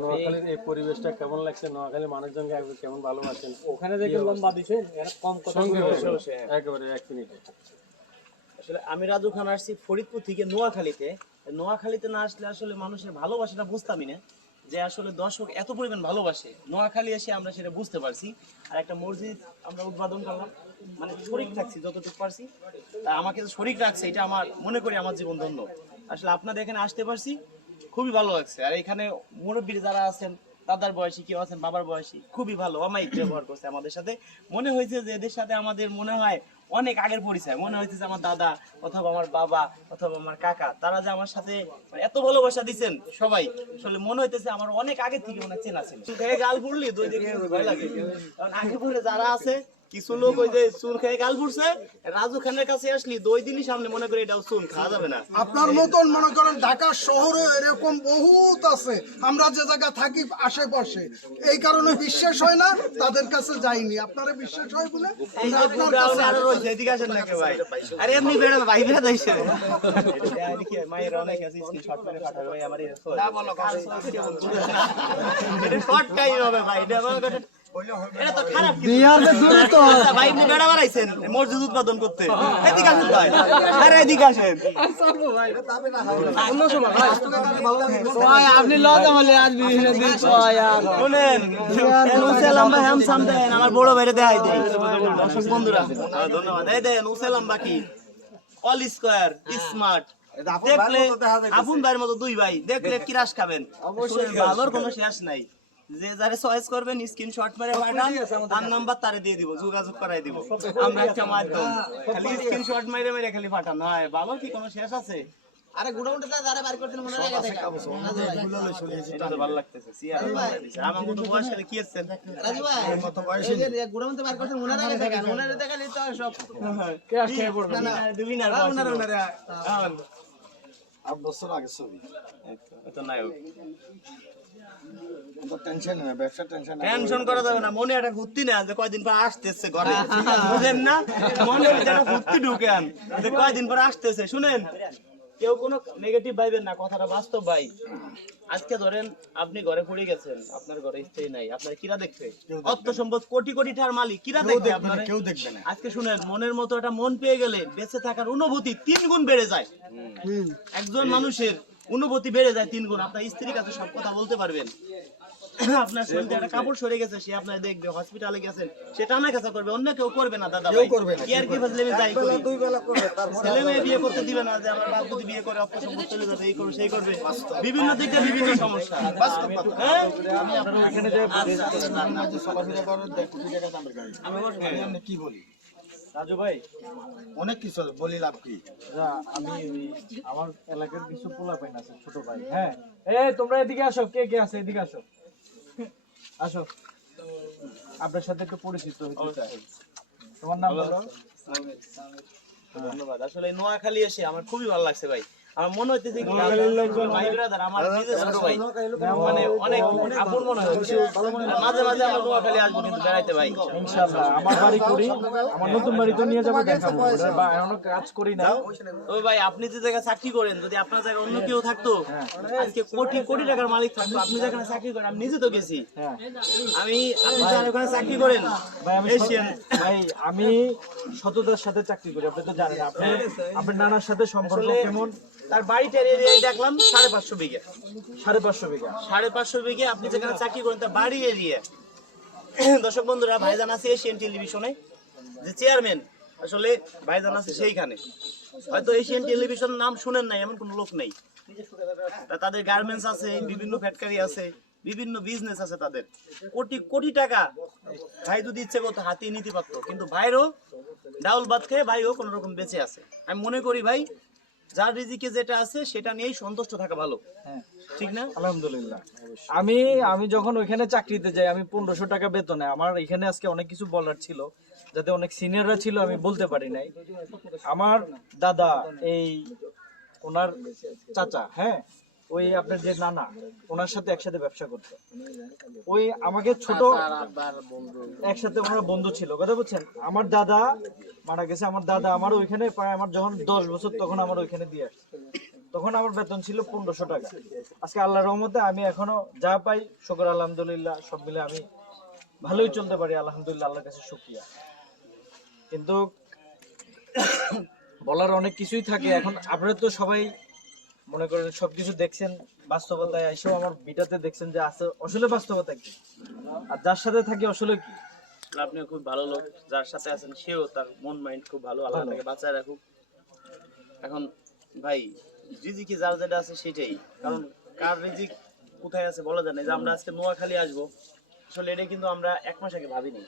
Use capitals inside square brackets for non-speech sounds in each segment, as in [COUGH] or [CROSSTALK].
নোয়াখালীর এই পরিবেশটা কেমন লাগছে? নোয়াখালী মানুষজনকে কেমন ভালোবাসেন? ওখানে দেখে লম্বা দিছে কম কথা বসে। একেবারে এক মিনিটে। আসলে আমি রাজু খান আসছি ফরিদপুর থেকে নোয়াখালীতে। নোয়াখালীতে না আসলে আসলে মানুষের ভালোবাসাটা বুঝতামই না যে আসলে দর্শক এত পরিমাণ ভালোবাসে। নোয়াখালী এসে আমরা সেটা বুঝতে পারছি। আর একটা মসজিদ আমরা উদ্বোধন করলাম। মানে শরিক থাকছি যতটুকু পারছি। তা আমাকে শরিক রাখছে এটা আমার মনে করি আমার জীবন ধন্য। আসলে আপনাদের এখানে আসতে পারছি। খুবই ভালো লাগছে। আর এখানে মুরব্বীর যারা আছেন, দাদার বয়সী, কেউ আছেন, বাবার বয়সী, খুবই ভালো, অমায়িক ব্যবহার করছে আমাদের সাথে। মনে হয়েছে যে এদের সাথে আমাদের মনে হয় অনেক আগের পরিচয়। মনে হয়েছে যে আমার দাদা অথবা আমার বাবা অথবা আমার কাকা, তারা যে আমার সাথে মানে এত ভালোবাসা দিচ্ছেন সবাই, আসলে মনে হইতেছে আমার অনেক আগে থেকে অনেক চেনা ছিল। গাল ফুড়লি দুই দিকে ভয় লাগে। কারণ আগে পরে যারা আছে কিছু লোক ওই যে চুল খেয়ে গাল ফুটছে রাজু খানের কাছে আসলি দুই দিনই সামনে মনে করি এটাও চুল খাওয়া যাবে না। আপনার মতন মনে করেন ঢাকা শহরে এরকম বহুত আছে আমরা যে জায়গা থাকি আশেপাশে এই কারণে বিশ্বাস হয় না তাদের কাছে যাইনি। আপনারা বিশ্বাস হয় বলে আপনার কাছে আরও রয়েছে এদিকে আসেন নাকি ভাই। আরে এমনি বেড়া ভাই বেড়া দাইছে মায়ের অনেক আছে স্ক্রিনশট মেরে পাঠাবে ভাই আমার না বলো এটা শর্ট টাইম হবে ভাই এটা আমার কাছে এটা তো খারাপ বিহারে দূরে তো ভাই আপনি বেড়া বাড়াইছেন। মসজিদ উৎপাদন করতে। এদিকে আসেন ভাই। আরে এদিকে আসেন। আপনি লজা বলে আজ বিভিন্ন দিন আর শুনেন উসেলাম ভাই হাম সাম দেন আমার বড় ভাইরে দেখাই দর্শক বন্ধুরা। ধন্যবাদ। এই দেন উসেলাম বাকি অল স্কয়ার স্মার্ট দেখলে আপন ভাইয়ের মতো দুই ভাই। দেখলে কিরাস খাবেন? অবশ্যই। ভালোর কোনো শেষ নাই। যে যারে চয়েস করবেন স্ক্রিনশট মেরে পাঠান তার নাম্বার তারে দিয়ে দিব যোগাযোগ করাই দিব। আমরা একটা মাধ্যম। খালি স্ক্রিনশট মেরে মেরে খালি পাঠান হয়। ভালোর কি কোনো শেষ আছে? আরে গুড়াউন্ডে যারা বাড়ি করতেন মনে রাখা এটা তো ভালো লাগতেছে সিয়ার আমার মতো বয়স হলে কি আছেন রাজু ভাই। করতেন মনে রাখা মনে রাখা তো সব না না। দুই না ওনারা ওনারা আট বছর আগে ছবি। তো নায়ক। টেনশন না ব্যবসা টেনশন টেনশন করা যাবে না মনে একটা ঘুরতি না যে কয়দিন পর আসতেছে ঘরে। বুঝেন না? মনে ঘুরতি ঢুকেন যে কয়দিন পর আসতেছে শুনেন? কেউ কোনো নেগেটিভ ভাইবেন না কথাটা বাস্তব ভাই। আজকে ধরেন আপনি ঘরে পড়ে গেছেন আপনার ঘরে স্ত্রী নাই আপনার কিরা দেখছে অর্থ সম্পদ কোটি কোটি টাকার মালিক কিরা দেখবে আপনার? কেউ দেখবে না। আজকে শুনেন মনের মতো একটা মন পেয়ে গেলে বেঁচে থাকার অনুভূতি তিন গুণ বেড়ে যায়। একজন মানুষের অনুভূতি বেড়ে যায় তিন গুণ। আপনার স্ত্রীর কাছে সব কথা বলতে পারবেন। আপনার শরীরে একটা কাপড় সরে গেছে সে আপনার দেখবে হসপিটালে গেছেন। সে টানা কাছা করবে অন্য কেউ করবে না দাদা করবে কি আর কি ফাজলামি যাই করি? ছেলে মেয়ে বিয়ে করতে দিবে না যে আমার বাপ যদি বিয়ে করে চলে যাবে এই করবে সেই করবে। বিভিন্ন দিক দিয়ে বিভিন্ন সমস্যা। হ্যাঁ? করার দেড় কোটি টাকা দামের গাড়ি আমি কি বলি? রাজু ভাই অনেক কিছু বলি লাভ কি? আমি আমার এলাকার কিছু পোলা পাইন আছে ছোট ভাই হ্যাঁ। এ তোমরা এদিকে আসো কে কে আছে এদিকে আসো। আসো। আপনার সাথে একটু পরিচিত হতে চাই। তোমার নাম বলো। ধন্যবাদ। আসলে নোয়াখালী এসে আমার খুবই ভালো লাগছে ভাই। আমার মনে হইতেছে কি ভাই ব্রাদার আমার নিজের ছোট ভাই। মানে অনেক আপন মনে হচ্ছে। মাঝে মাঝে আমার নোয়াখালী আসব কিন্তু বেড়াইতে ভাই। ইনশাআল্লাহ। আমার বাড়ি করি আমার নতুন বাড়ি তো নিয়ে যাব দেখাবো। ওটা এখনও কাজ করি না। ওই ভাই আপনি যে জায়গায় চাকরি করেন যদি আপনার জায়গায় অন্য কেউ থাকতো আজকে কোটি কোটি টাকার মালিক থাকতো আপনি যেখানে চাকরি করেন আমি নিজে তো গেছি। হ্যাঁ। আমি আপনি যারা ওখানে চাকরি করেন ভাই আমি সততার সাথে চাকরি করি আপনি তো জানেন। আপনি আপনার নানার সাথে সম্পর্ক কেমন? তার বাড়িটার এরিয়ায় দেখলাম সাড়ে পাঁচশো বিঘে। সাড়ে পাঁচশো বিঘা। সাড়ে পাঁচশো বিঘে আপনি যেখানে চাকরি করেন তার বাড়ি এরিয়া। [COUGHS] দর্শক বন্ধুরা ভাইজান আছে এশিয়ান টেলিভিশনে। যে চেয়ারম্যান আসলে ভাইজান আছে সেইখানে। হয়তো এশিয়ান টেলিভিশন নাম শুনেন নাই এমন কোনো লোক নেই। তাদের গার্মেন্টস আছে বিভিন্ন ফ্যাক্টরি আছে বিভিন্ন বিজনেস আছে তাদের। কোটি কোটি টাকা ভাই যদি ইচ্ছে করতো হাতিয়ে নিতে পারতো। কিন্তু ভাইরও ডাউল ভাত খেয়ে ভাইও কোনো রকম বেঁচে আছে। আমি মনে করি ভাই যার রিজিকে যেটা আছে সেটা নিয়েই সন্তুষ্ট থাকা ভালো। হ্যাঁ। ঠিক না? আলহামদুলিল্লাহ। আমি আমি যখন ওইখানে চাকরিতে যাই আমি পনেরোশো টাকা বেতনে আমার এখানে আজকে অনেক কিছু বলার ছিল যাতে অনেক সিনিয়ররা ছিল আমি বলতে পারি নাই। আমার দাদা এই ওনার চাচা হ্যাঁ ওই আপনার যে নানা ওনার সাথে একসাথে ব্যবসা করতো। ওই আমাকে ছোট একসাথে ওনারা বন্ধু ছিল। কথা বলছেন? আমার দাদা মারা গেছে আমার দাদা আমার ওইখানে প্রায় আমার যখন দশ বছর তখন আমার ওইখানে দিয়ে আসছে। তখন আমার বেতন ছিল পনেরোশো টাকা। আজকে আল্লাহ রহমতে আমি এখনও যা পাই শুকর আলহামদুলিল্লাহ সব মিলে আমি ভালোই চলতে পারি আলহামদুলিল্লাহ আল্লাহর কাছে শুক্রিয়া। কিন্তু বলার অনেক কিছুই থাকে। এখন আপনারা তো সবাই মনে করেন সবকিছু দেখছেন বাস্তবতায় এসেও আমার বিটাতে দেখছেন যে আসলে আসলে বাস্তবতা কি? আর যার সাথে থাকি আসলে কি? আপনি খুব ভালো লোক যার সাথে আছেন সেও তার মন মাইন্ড খুব ভালো আল্লাহ। তাকে বাঁচায় রাখুক। এখন ভাই রিজিকে যার যেটা আছে সেটাই। কারণ কার রিজিক কোথায় আছে বলা যায় না। যে আমরা আজকে নোয়াখালী আসব আসলে এটা কিন্তু আমরা এক মাস আগে ভাবিনি।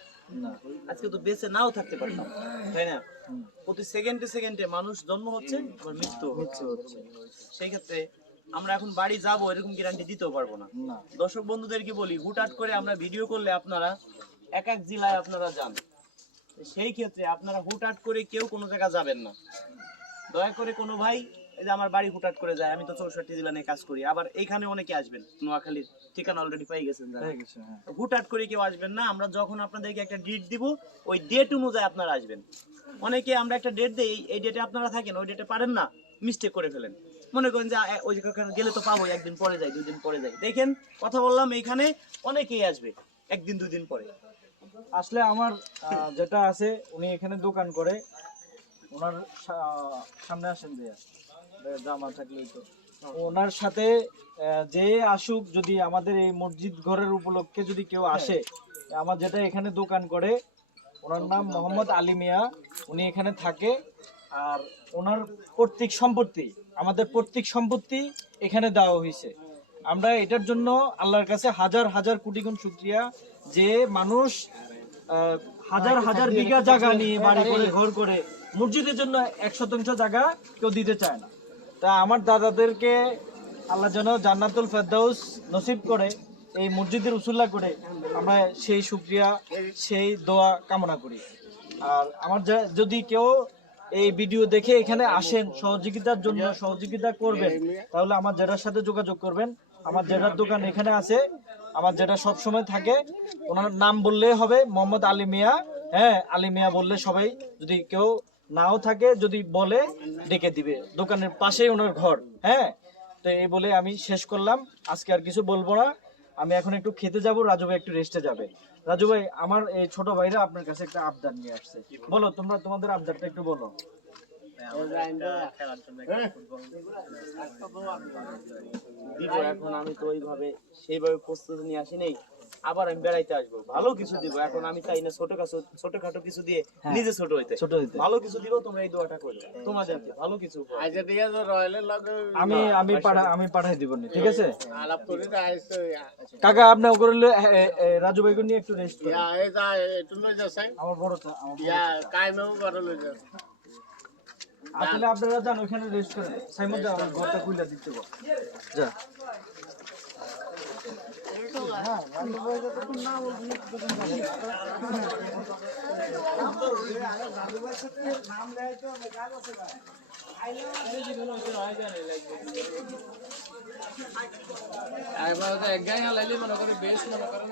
আজকে তো বেঁচে নাও থাকতে পারতাম তাই না? প্রতি সেকেন্ডে সেকেন্ডে মানুষ জন্ম হচ্ছে আবার মৃত্যু হচ্ছে। সেই ক্ষেত্রে আমরা এখন বাড়ি যাব এরকম গ্যারান্টি দিতেও পারব না। না। দর্শক বন্ধুদেরকে বলি হুটহাট করে আমরা ভিডিও করলে আপনারা এক এক জেলায় আপনারা যান। সেই ক্ষেত্রে আপনারা হুটহাট করে কেউ কোনো জায়গা যাবেন না। দয়া করে কোনো ভাই এই যে আমার বাড়ি হুটহাট করে যায় আমি তো চৌষট্টি জেলা নিয়ে কাজ করি। আবার এইখানে অনেকে আসবেন নোয়াখালীর ঠিকানা অলরেডি পাই গেছেন। হয়ে। হুটহাট করে কেউ আসবেন না আমরা যখন আপনাদেরকে একটা ডেট দিব ওই ডেট অনুযায়ী আপনারা আসবেন। অনেকে আমরা একটা ডেট দেই এই ডেটে আপনারা থাকেন ওই ডেটে পারেন না মিস্টেক করে ফেলেন। মনে করেন যে ওই গেলে তো পাবো একদিন পরে যাই দুদিন পরে যাই। দেখেন কথা বললাম এইখানে অনেকেই আসবে একদিন দুই দিন পরে। আসলে আমার যেটা আছে উনি এখানে দোকান করে ওনার সামনে আসেন যে। জামা থাকলেই তো। ওনার সাথে যে আসুক যদি আমাদের এই মসজিদ ঘরের উপলক্ষে যদি কেউ আসে আমার যেটা এখানে দোকান করে ওনার নাম মোহাম্মদ আলী মিয়া উনি এখানে থাকে। আর ওনার পৈতৃক সম্পত্তি আমাদের পৈতৃক সম্পত্তি এখানে দেওয়া হয়েছে। আমরা এটার জন্য আল্লাহর কাছে হাজার হাজার কোটি গুণ শুক্রিয়া যে মানুষ হাজার হাজার বিঘা জায়গা নিয়ে বাড়ি করে ঘর করে মসজিদের জন্য এক শতাংশ জায়গা কেউ দিতে চায় না। তা আমার দাদাদেরকে আল্লাহ যেন জান্নাতুল ফেরদাউস নসিব করে, এই মসজিদের উসুল্লা করে আমরা সেই শুক্রিয়া, সেই দোয়া কামনা করি। আর আমার যদি কেউ এই ভিডিও দেখে এখানে আসেন, সহযোগিতার জন্য সহযোগিতা করবেন, তাহলে আমার জেরার সাথে যোগাযোগ করবেন। আমার জেরার দোকান এখানে আছে, আমার যেটা সব সময় থাকে। ওনার নাম বললেই হবে মোহাম্মদ আলী মিয়া। হ্যাঁ আলী মিয়া বললে সবাই, যদি কেউ নাও থাকে, যদি বলে ডেকে দিবে। দোকানের পাশেই ওনার ঘর হ্যাঁ? তো এই বলে আমি শেষ করলাম। আজকে আর কিছু বলব না। আমি এখন একটু খেতে যাব, রাজু ভাই একটু রেস্টে যাবে। রাজু ভাই, আমার এই ছোট ভাইরা আপনার কাছে একটা আবদার নিয়ে আসছে। বলো, তোমরা তোমাদের আবদারটা একটু বলো। এখন আমি তো ওইভাবে সেইভাবে প্রস্তুতি নিয়ে আসি নেই আবার আমি বেড়াইতে আসব। ভালো কিছু দিব। এখন আমি চাই না ছোট কাছো ছোটখাটো কিছু দিয়ে নিজে ছোট হইতে। ছোট হইতে। ভালো কিছু দিব তোমরা এই দোয়াটা করবে। তোমাদেরকে ভালো কিছু উপহার। দিয়ে তো রয়্যালের লগে আমি আমি পাঠা আমি পাঠাই দিব নি ঠিক আছে? আলাপ করে আইছে কাকা আপনি করলে রাজু ভাইকে নিয়ে একটু রেস্ট ইয়া এই যা একটু লই আমার বড় চা- আমার ইয়া কাইমেও করে লই যাচ্ছে আসলে আপনারা যান, ওইখানে রেস্ট করেন। সাইমন দা, আমার ঘরটা খুলে দিতে বল। যা। এক গায়ে লাইলে মনে করে বেশ মনে করেন